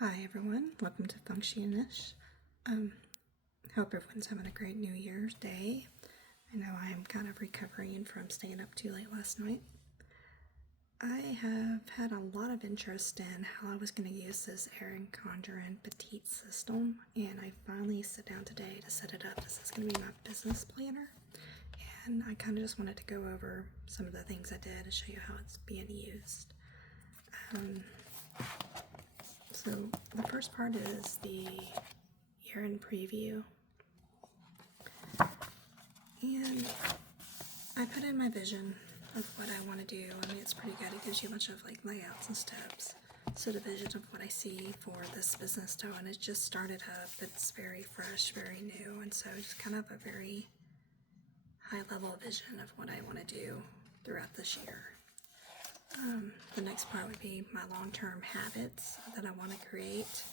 Hi everyone, welcome to Functionish. Hope everyone's having a great New Year's Day. I know I'm kind of recovering from staying up too late last night. I have had a lot of interest in how I was going to use this Erin Condren Petite system, and I finally sat down today to set it up. This is going to be my business planner, and I kind of just wanted to go over some of the things I did and show you how it's being used. So the first part is the year-end preview, and I put in my vision of what I want to do. I mean, it's pretty good. It gives you a bunch of like layouts and steps. So the vision of what I see for this business toe, and it just started up. It's very fresh, very new, and so it's kind of a very high-level vision of what I want to do throughout this year. The next part would be my long-term habits that I want to create.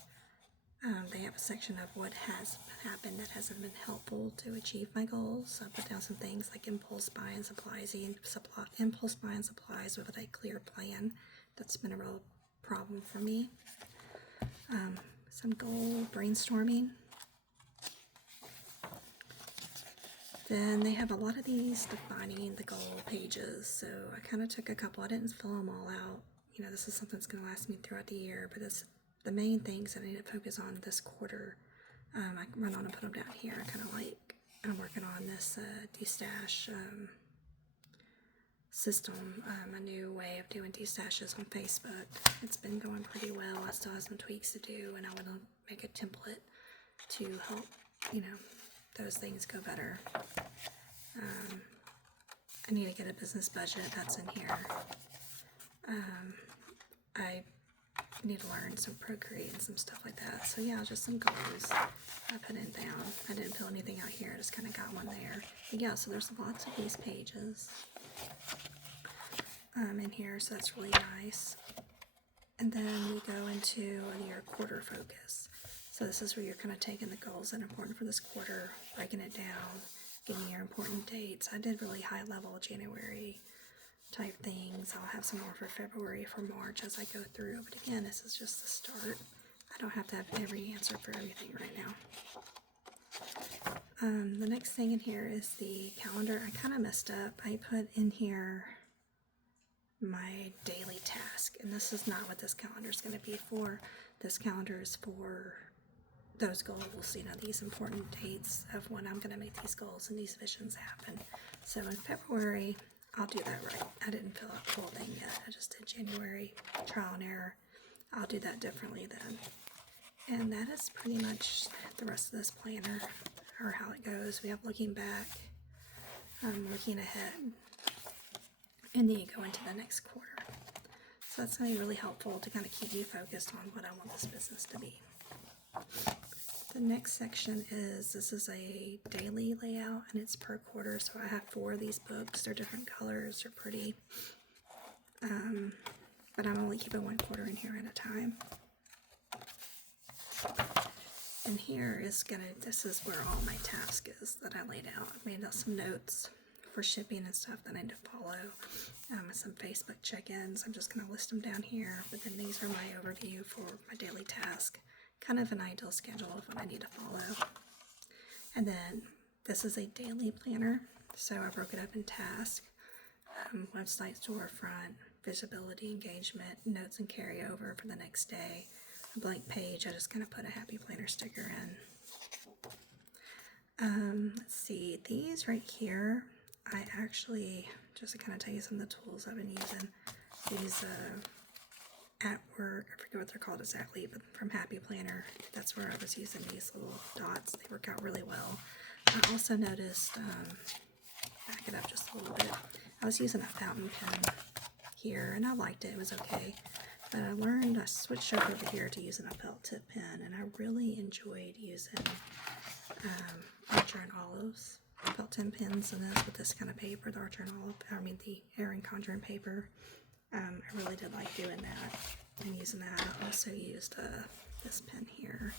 They have a section of what has happened that hasn't been helpful to achieve my goals. So I put down some things like impulse buying supplies with a clear plan. That's been a real problem for me. Some goal brainstorming. Then they have a lot of these defining the goal pages, so I kind of took a couple. I didn't fill them all out. You know, this is something that's going to last me throughout the year, but it's the main things that I need to focus on this quarter. I can run on and put them down here. I'm working on this destash system, a new way of doing destashes on Facebook. It's been going pretty well. I still have some tweaks to do, and I want to make a template to help, those things go better. I need to get a business budget. That's in here. I need to learn some Procreate and some stuff like that. So yeah, just some goals I put in down. I didn't fill anything out here. I just kind of got one there. But yeah, so there's lots of these pages in here, so that's really nice. And then we go into your quarter focus. So this is where you're kind of taking the goals that are important for this quarter, breaking it down, getting your important dates. I did really high level January type things. I'll have some more for February, for March as I go through. But again, this is just the start. I don't have to have every answer for everything right now. The next thing in here is the calendar. I kind of messed up. I put in here my daily task, and this is not what this calendar is going to be for. This calendar is for those goals, these important dates of when I'm going to make these goals and these visions happen. So in February, I'll do that right. I didn't fill out the whole thing yet. I just did January, trial and error. I'll do that differently then. And that is pretty much the rest of this planner, or how it goes. We have looking back, looking ahead, and then you go into the next quarter. So that's going to be really helpful to kind of keep you focused on what I want this business to be. The next section this is a daily layout, and it's per quarter. So I have 4 of these books. They're different colors. They're pretty. But I'm only keeping 1 quarter in here at a time. And here this is where all my task is that I laid out. I made out some notes for shipping and stuff that I need to follow. Some Facebook check-ins. I'm just going to list them down here. But then these are my overview for my daily task. Kind of an ideal schedule of what I need to follow. And then this is a daily planner. So I broke it up in tasks, website, storefront, visibility, engagement, notes and carryover for the next day. A blank page, I just kind of put a happy planner sticker in. Let's see, these right here, I actually, just to kind of tell you some of the tools I've been using, these at work, I forget what they're called exactly, but from Happy Planner, that's where I was using these little dots. They work out really well. I also noticed, back it up just a little bit, I was using a fountain pen here, and I liked it. It was okay. But I switched over here to using a felt tip pen, and I really enjoyed using Archer and Olive's felt tip pens and this with this kind of paper, the Erin Condren paper. I really did like doing that and using that. I also used this pen here.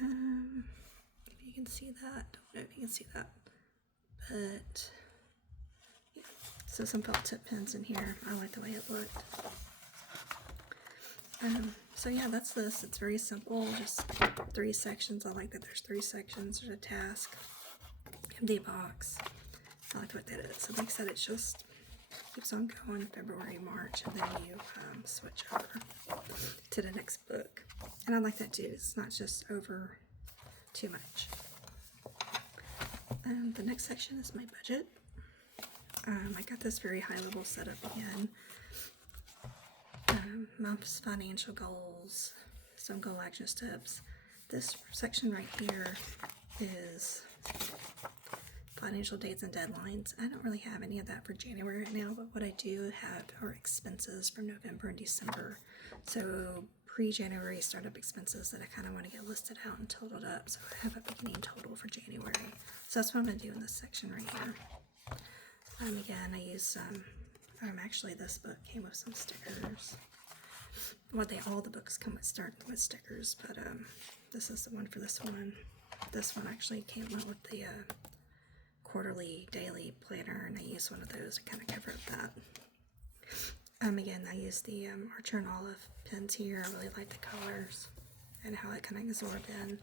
If you can see that, don't know if you can see that, but yeah. So some felt tip pens in here. I like the way it looked. So yeah, that's this. It's very simple, just 3 sections. I like that there's 3 sections. There's a task, empty box. I like what that is. So like I said, it just keeps on going, February, March, and then you switch over to the next book. And I like that too. It's not just over too much. The next section is my budget. I got this very high level set up again. Month's financial goals, some goal action steps. This section right here is financial dates and deadlines. I don't really have any of that for January right now, but what I do have are expenses from November and December. So pre-January startup expenses that I kind of want to get listed out and totaled up. So I have a beginning total for January. So that's what I'm going to do in this section right here. Again, I use some, actually this book came with some stickers. Well, all the books come with stickers, but this is the one for this one. This one actually came out with the quarterly, daily planner, and I used one of those to kind of cover up that. Again, I use the Archer and Olive pens here. I really like the colors and how it kind of absorbed in.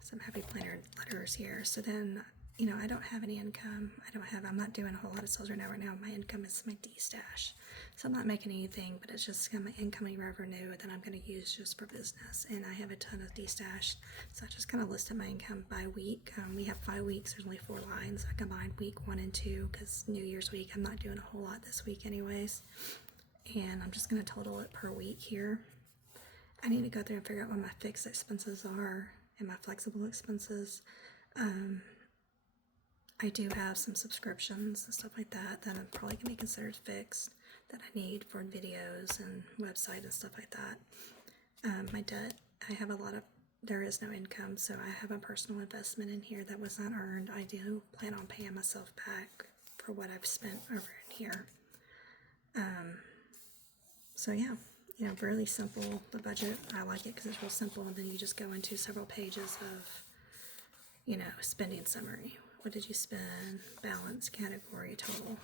Some happy planner letters here. So then, you know, I don't have any income. I'm not doing a whole lot of sales right now. My income is my D-stash. So I'm not making anything, but it's just kind of my incoming revenue that I'm going to use just for business. And I have a ton of D-stash. So I just kind of listed my income by week. We have 5 weeks. There's only 4 lines. I combined week 1 and 2 because New Year's week, I'm not doing a whole lot this week anyways. And I'm just going to total it per week here. I need to go through and figure out what my fixed expenses are and my flexible expenses. I do have some subscriptions and stuff like that that I'm probably going to be considered fixed that I need for videos and website and stuff like that. My debt, there is no income, so I have a personal investment in here that was not earned. I do plan on paying myself back for what I've spent over in here. So yeah, you know, really simple, the budget. I like it because it's real simple, and then you just go into several pages of, you know, spending summary. What did you spend? Balance, category, total.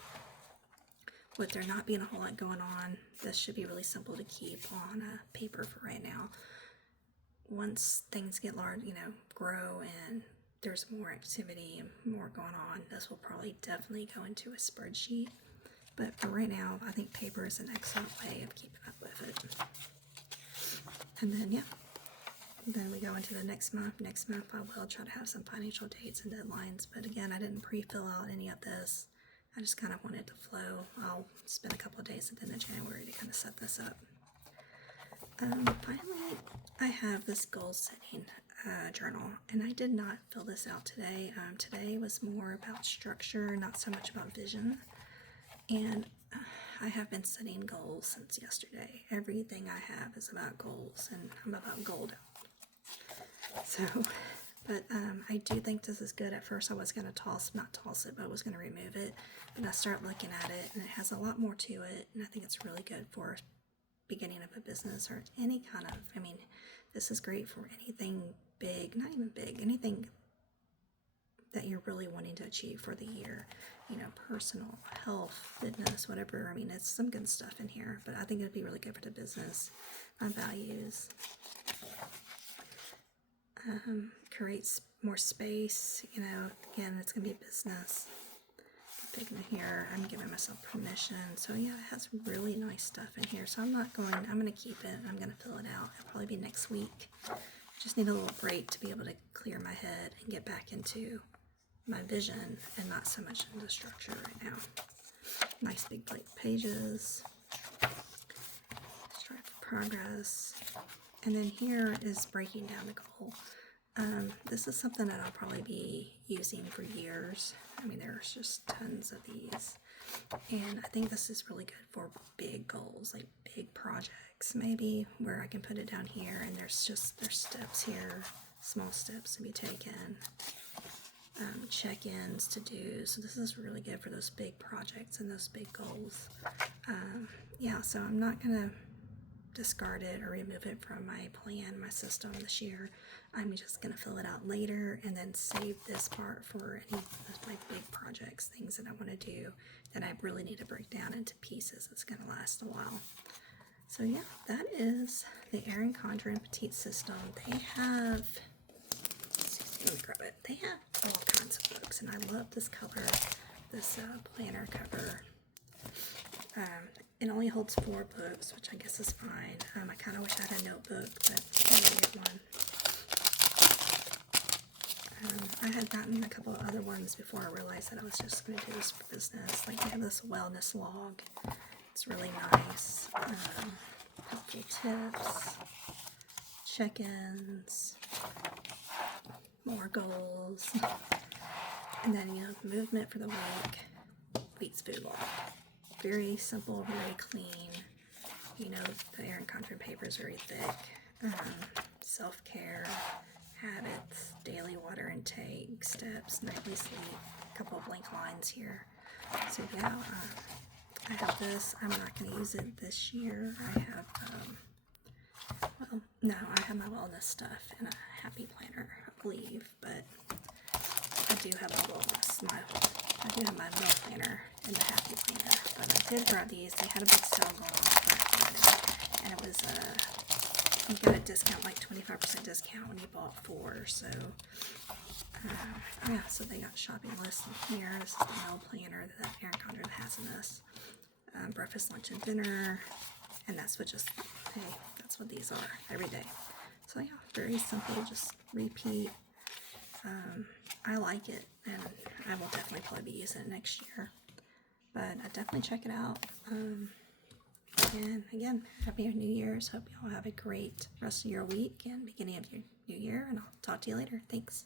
With there not being a whole lot going on, this should be really simple to keep on paper for right now. Once things get large, you know, grow and there's more activity and more going on, this will probably definitely go into a spreadsheet. But for right now, I think paper is an excellent way of keeping up with it. And then, yeah. Then we go into the next month. Next month, I will try to have some financial dates and deadlines. But again, I didn't pre-fill out any of this. I just kind of wanted to flow. I'll spend a couple of days at the end of January to kind of set this up. Finally, I have this goal setting journal, and I did not fill this out today. Today was more about structure, not so much about vision. And I have been setting goals since yesterday. Everything I have is about goals, and I'm about gold out. So, but I do think this is good. At first I was going to not toss it, but I was going to remove it. But I start looking at it, and it has a lot more to it, and I think it's really good for beginning of a business or any kind of, I mean, this is great for anything big, not even big, anything that you're really wanting to achieve for the year. You know, personal, health, fitness, whatever. I mean, it's some good stuff in here, but I think it'd be really good for the business. My values. Creates more space. You know, again, it's going to be a business. Big in here. I'm giving myself permission. So yeah, it has really nice stuff in here. So I'm going to keep it. I'm going to fill it out. It'll probably be next week. Just need a little break to be able to clear my head and get back into my vision and not so much into structure right now. Nice big blank pages. Strive for progress. And then here is breaking down the goal. This is something that I'll probably be using for years. I mean, there's just tons of these. And I think this is really good for big goals, like big projects maybe, where I can put it down here and there's steps here, small steps to be taken. Check-ins to do. So this is really good for those big projects and those big goals. Yeah, so I'm not going to discard it or remove it from my plan, my system this year. I'm just going to fill it out later and then save this part for any of my big projects, things that I want to do that I really need to break down into pieces. It's going to last a while. So yeah, that is the the Erin Condren Petite system, they have, let me grab it, they have all kinds of books, and I love this color, this planner cover. It only holds 4 books, which I guess is fine. I kind of wish I had a notebook, but I didn't get one. I had gotten a couple of other ones before I realized that I was just going to do this for business. Like, they have this wellness log. It's really nice. Helpful tips, check-ins, more goals, and then, you know, movement for the week's food log. Very simple, very clean. You know, the Erin Condren paper is very thick. Self-care, habits, daily water intake, steps, nightly sleep, a couple of blank lines here. So yeah, I have this. I'm not going to use it this year. I have, well, no, I have my wellness stuff and a happy planner, I believe, but I do have my wellness, I do have my meal planner and the happy planner, but I did grab these. They had a big sale going on Black Friday, and it was, you got a discount, like 25% discount when you bought 4, so, yeah, so they got shopping lists in here. This is the meal planner that Erin Condren has in this. Breakfast, lunch, and dinner, and that's what that's what these are every day. So yeah, very simple, just repeat. I like it, and I will definitely probably be using it next year, but I definitely check it out. And again, Happy New Year's. Hope you all have a great rest of your week and beginning of your new year, and I'll talk to you later. Thanks.